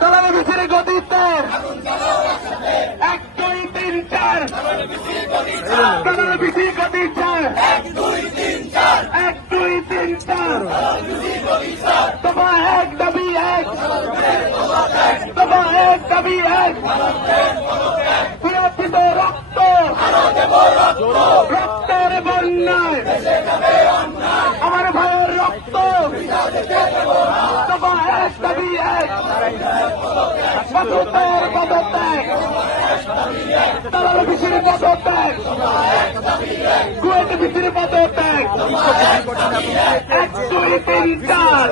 দালাল বিসির গদিতে 1 2 3 4 দালাল বিসির গদিতে 1 2 3 4 দফা 1 দাবি 1 দফা 1 দাবি 1 পুরাতিত রক্ত রক্তের বন্যায় আমার ভাইয়ের রক্ত দফা 1 দাবি 1 মাসুদের পদত্যাগ দালাল বিসির পদত্যাগ কুয়েত বিসির পদত্যাগ 1 2 3 4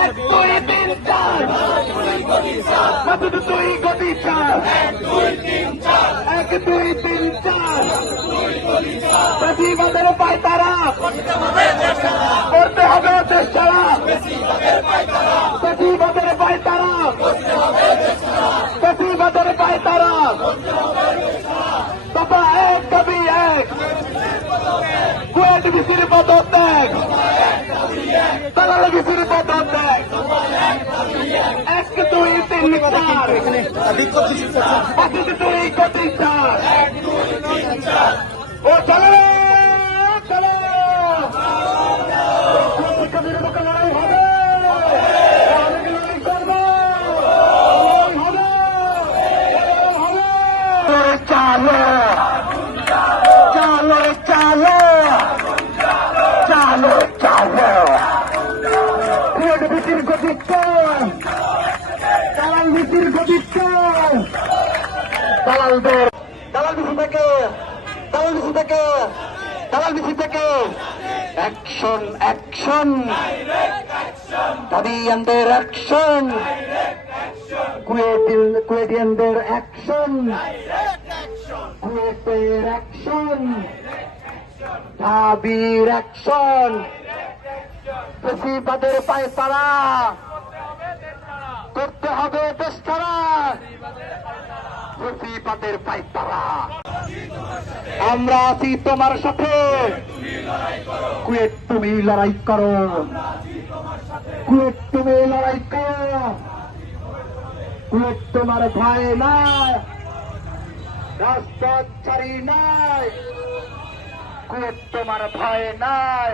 1 2 3 4 মাসুদ তুই গতি 4 1 2 3 4 প্রতিবাদের পায়তারা করতে হবে দেশ ছাড়া প্রতিবাদের পায়তারা প্রতিবাদের পায়তারা দফা 1 দাবি 1 কুয়েত বিসির পদত্যাগ দালাল বিসির পদত্যাগ 1 2 3 4 মাসুদ তুই গতি 4 ও চলো চলো কবির মুখে লড়াই হবে চালো চালো চালো চালো চালো কুয়েত বিসির গতিত্ব দালাল বিসির গতিত্ব দালালদের দালাল বিসি থেকে দালাল বিসি থেকে দালাল বিসি থেকে অ্যাকশন অ্যাকশন দাবিয়ানদের অ্যাকশন কুয়েটিয়ানদের অ্যাকশন কুয়েতের অ্যাকশন দাবির অ্যাকশন প্রতিবাদের পায়তারা করতে হবে দেশ ছাড়া প্রতিবাদের পায়তারা আমরা আছি তোমার সাথে কুয়েত তুমি লড়াই করো কুয়েত তুমি লড়াই করো কুয়েত তোমার ভয় নাই রাজপথ ছাড়ি নাই কুয়েত তোমার ভয় নাই